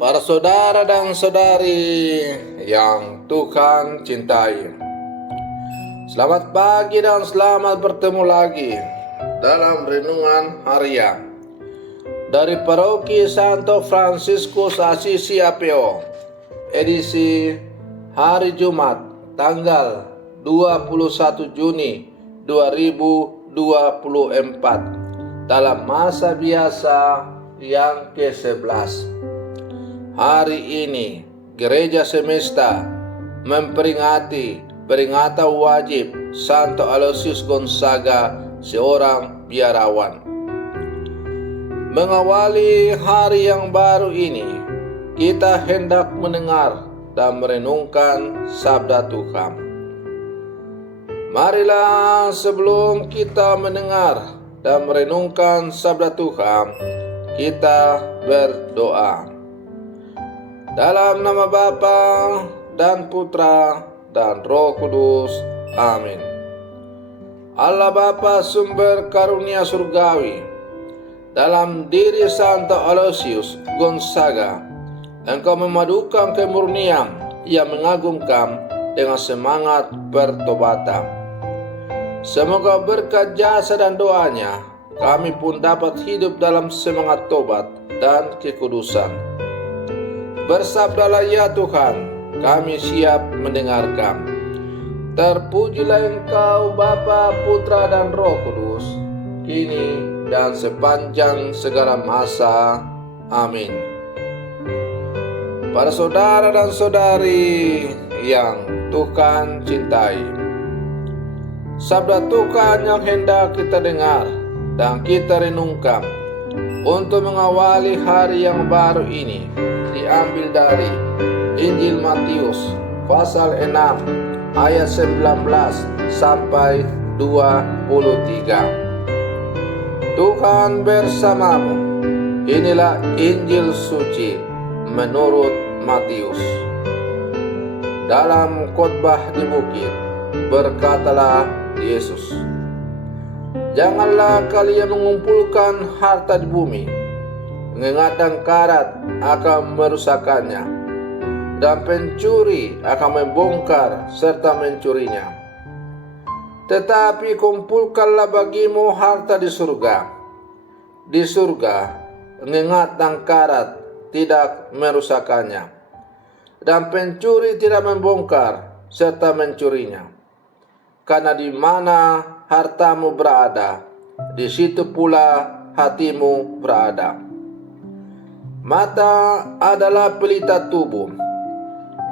Para saudara dan saudari yang Tuhan cintai, selamat pagi dan selamat bertemu lagi dalam renungan harian dari Paroki Santo Fransiskus Assisi APO, edisi hari Jumat tanggal 21 Juni 2024 dalam masa biasa yang ke-11. Hari ini Gereja Semesta memperingati peringatan wajib Santo Aloysius Gonzaga, seorang biarawan. Mengawali hari yang baru ini, kita hendak mendengar dan merenungkan sabda Tuhan. Marilah sebelum kita mendengar dan merenungkan sabda Tuhan, kita berdoa. Dalam nama Bapa dan Putra dan Roh Kudus. Amin. Allah Bapa sumber karunia surgawi, dalam diri Santo Aloysius Gonzaga, Engkau memadukan kemurnian yang mengagumkan dengan semangat pertobatan. Semoga berkat jasa dan doanya, kami pun dapat hidup dalam semangat tobat dan kekudusan. Bersabdalah ya Tuhan, kami siap mendengarkan. Terpujilah Engkau Bapa, Putra dan Roh Kudus, kini dan sepanjang segala masa. Amin. Para saudara dan saudari yang Tuhan cintai, sabda Tuhan yang hendak kita dengar dan kita renungkan untuk mengawali hari yang baru ini diambil dari Injil Matius pasal 6 ayat 19 sampai 23. Tuhan bersamamu. Inilah Injil suci menurut Matius. Dalam khotbah di bukit berkatalah Yesus, "Janganlah kalian mengumpulkan harta di bumi, mengingatkan karat akan merusakkannya, dan pencuri akan membongkar serta mencurinya. Tetapi kumpulkanlah bagimu harta di surga. Di surga, mengingatkan karat tidak merusakkannya, dan pencuri tidak membongkar serta mencurinya. Karena di mana hartamu berada, di situ pula hatimu berada." Mata adalah pelita tubuh.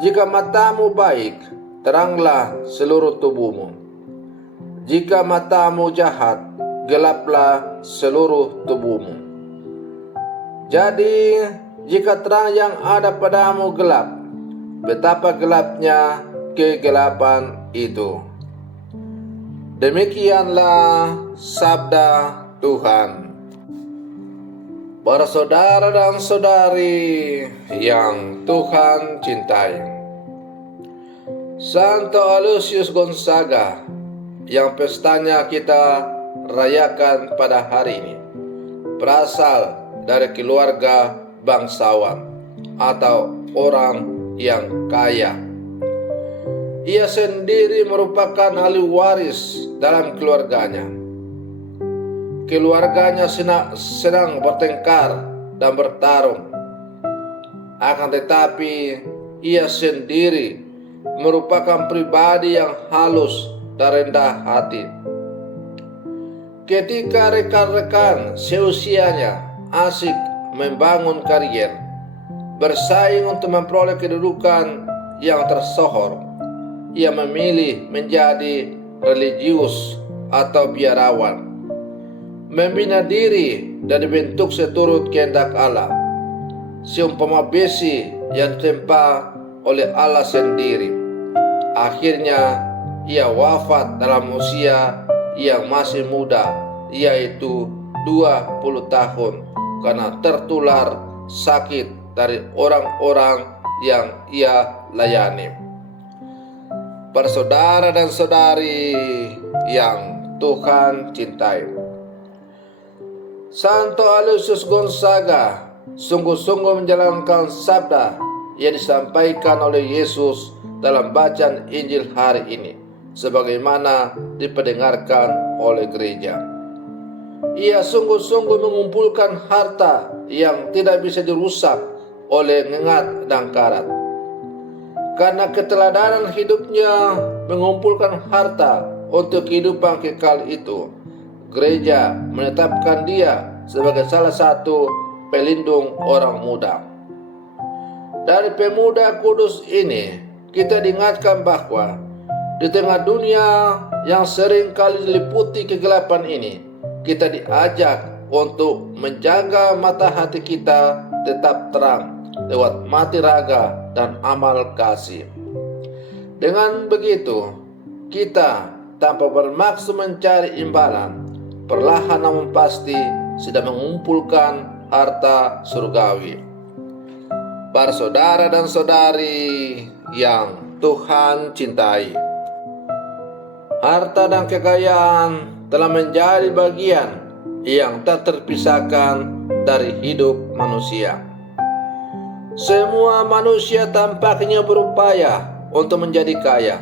Jika matamu baik, teranglah seluruh tubuhmu. Jika matamu jahat, gelaplah seluruh tubuhmu. Jadi, jika terang yang ada padamu gelap, betapa gelapnya kegelapan itu. Demikianlah sabda Tuhan. Para saudara dan saudari yang Tuhan cintai, Santo Aloysius Gonzaga yang pestanya kita rayakan pada hari ini berasal dari keluarga bangsawan atau orang yang kaya. Ia sendiri merupakan ahli waris dalam keluarganya. Keluarganya senang bertengkar dan bertarung. Akan tetapi ia sendiri merupakan pribadi yang halus dan rendah hati. Ketika rekan-rekan seusianya asik membangun karier, bersaing untuk memperoleh kedudukan yang tersohor, ia memilih menjadi religius atau biarawan, membina diri dan dibentuk seturut kehendak Allah, seumpama besi yang ditempa oleh Allah sendiri. Akhirnya ia wafat dalam usia yang masih muda, yaitu 20 tahun, karena tertular sakit dari orang-orang yang ia layani. Para saudara dan saudari yang Tuhan cintai, Santo Aloysius Gonzaga sungguh-sungguh menjalankan sabda yang disampaikan oleh Yesus dalam bacaan Injil hari ini, sebagaimana diperdengarkan oleh gereja. Ia sungguh-sungguh mengumpulkan harta yang tidak bisa dirusak oleh ngengat dan karat. Karena keteladanan hidupnya mengumpulkan harta untuk kehidupan kekal itu, gereja menetapkan dia sebagai salah satu pelindung orang muda. Dari pemuda kudus ini, kita diingatkan bahwa di tengah dunia yang sering kali diliputi kegelapan ini, kita diajak untuk menjaga mata hati kita tetap terang lewat mati raga dan amal kasih. Dengan begitu, kita tanpa bermaksud mencari imbalan, perlahan namun pasti sedang mengumpulkan harta surgawi. Para saudara dan saudari yang Tuhan cintai, harta dan kekayaan telah menjadi bagian yang tak terpisahkan dari hidup manusia. Semua manusia tampaknya berupaya untuk menjadi kaya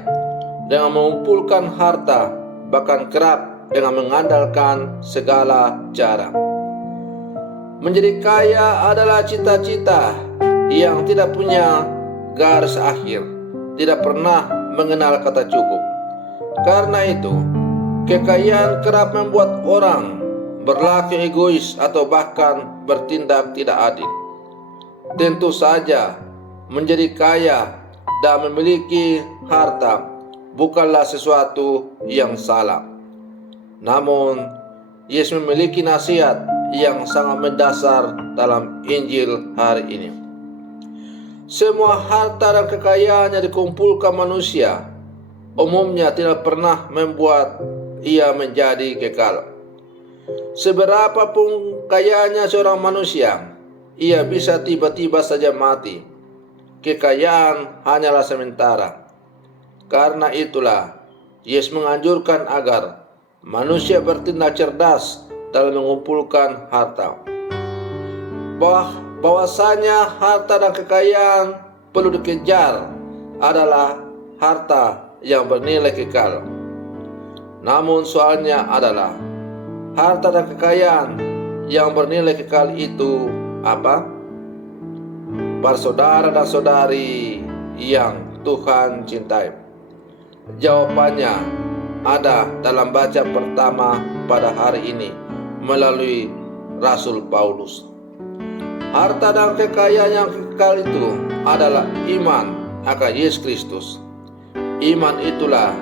dengan mengumpulkan harta, bahkan kerap dengan mengandalkan segala cara. Menjadi kaya adalah cita-cita yang tidak punya garis akhir, tidak pernah mengenal kata cukup. Karena itu, kekayaan kerap membuat orang berlaku egois atau bahkan bertindak tidak adil. Tentu saja, menjadi kaya dan memiliki harta bukanlah sesuatu yang salah. Namun, Yesus memiliki nasihat yang sangat mendasar dalam Injil hari ini. Semua harta dan kekayaan yang dikumpulkan manusia umumnya tidak pernah membuat ia menjadi kekal. Seberapapun kayanya seorang manusia, ia bisa tiba-tiba saja mati. Kekayaan hanyalah sementara. Karena itulah Yesus menganjurkan agar manusia bertindak cerdas dalam mengumpulkan harta. Bahwasanya harta dan kekayaan perlu dikejar adalah harta yang bernilai kekal. Namun soalnya adalah, harta dan kekayaan yang bernilai kekal itu apa? Para saudara dan saudari yang Tuhan cintai, jawabannya ada dalam baca pertama pada hari ini melalui Rasul Paulus. Harta dan kekayaan yang kekal itu adalah iman akan Yesus Kristus. Iman itulah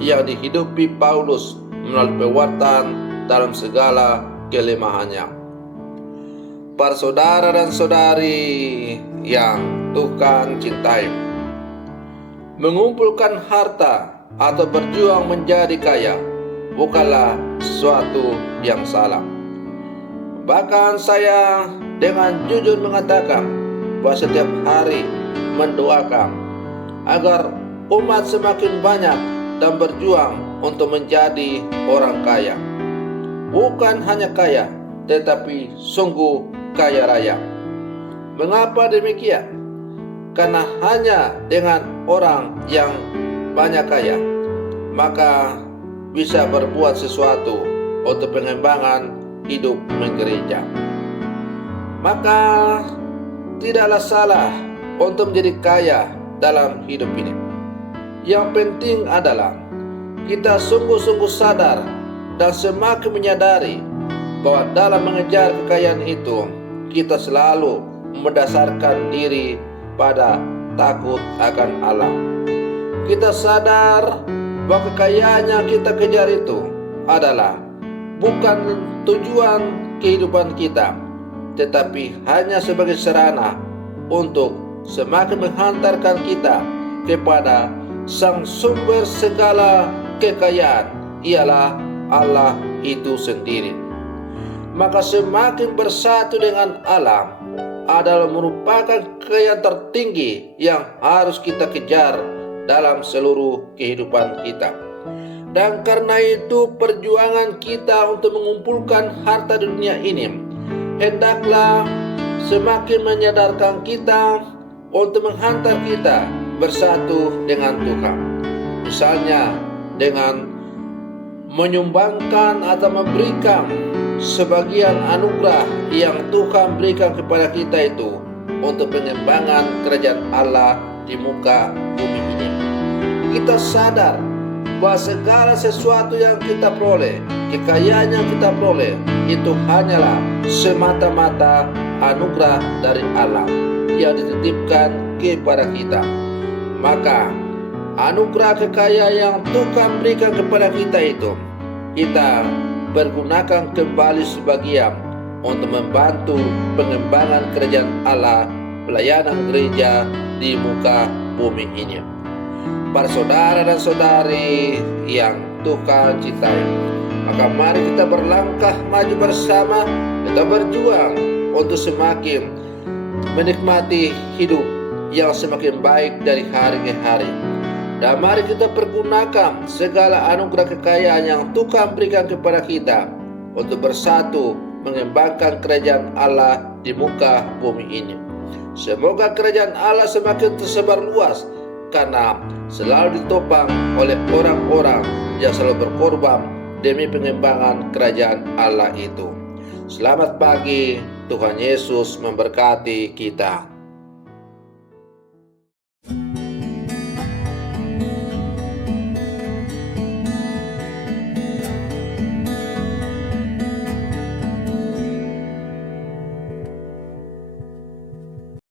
yang dihidupi Paulus melalui pewartaan dalam segala kelemahannya. Para saudara dan saudari yang Tuhan cintai, mengumpulkan harta atau berjuang menjadi kaya bukanlah sesuatu yang salah. Bahkan saya dengan jujur mengatakan bahwa setiap hari mendoakan agar umat semakin banyak dan berjuang untuk menjadi orang kaya. Bukan hanya kaya, tetapi sungguh kaya raya. Mengapa demikian? Karena hanya dengan orang yang banyak kaya, maka bisa berbuat sesuatu untuk pengembangan hidup menggereja. Maka tidaklah salah untuk menjadi kaya dalam hidup ini. Yang penting adalah kita sungguh-sungguh sadar dan semakin menyadari bahwa dalam mengejar kekayaan itu, kita selalu mendasarkan diri pada takut akan Allah. Kita sadar bahwa kekayaan yang kita kejar itu adalah bukan tujuan kehidupan kita, tetapi hanya sebagai sarana untuk semakin menghantarkan kita kepada Sang sumber segala kekayaan, ialah Allah itu sendiri. Maka semakin bersatu dengan Allah adalah merupakan kekayaan tertinggi yang harus kita kejar dalam seluruh kehidupan kita. Dan karena itu perjuangan kita untuk mengumpulkan harta dunia ini hendaklah semakin menyadarkan kita untuk menghantar kita bersatu dengan Tuhan. Misalnya dengan menyumbangkan atau memberikan sebagian anugerah yang Tuhan berikan kepada kita itu untuk pengembangan kerajaan Allah di muka bumi ini. Kita sadar bahwa segala sesuatu yang kita peroleh, kekayaan yang kita peroleh, itu hanyalah semata-mata anugerah dari Allah yang dititipkan kepada kita. Maka anugerah kekayaan yang Tuhan berikan kepada kita itu, kita pergunakan kembali sebagian untuk membantu pengembangan kerajaan Allah, pelayanan gereja di muka bumi ini. Para saudara dan saudari yang Tuhan cintai, maka mari kita berlangkah maju bersama, kita berjuang untuk semakin menikmati hidup yang semakin baik dari hari ke hari. Dan mari kita pergunakan segala anugerah kekayaan yang Tuhan berikan kepada kita untuk bersatu mengembangkan kerajaan Allah di muka bumi ini. Semoga kerajaan Allah semakin tersebar luas karena selalu ditopang oleh orang-orang yang selalu berkorban demi pengembangan kerajaan Allah itu. Selamat pagi, Tuhan Yesus memberkati kita.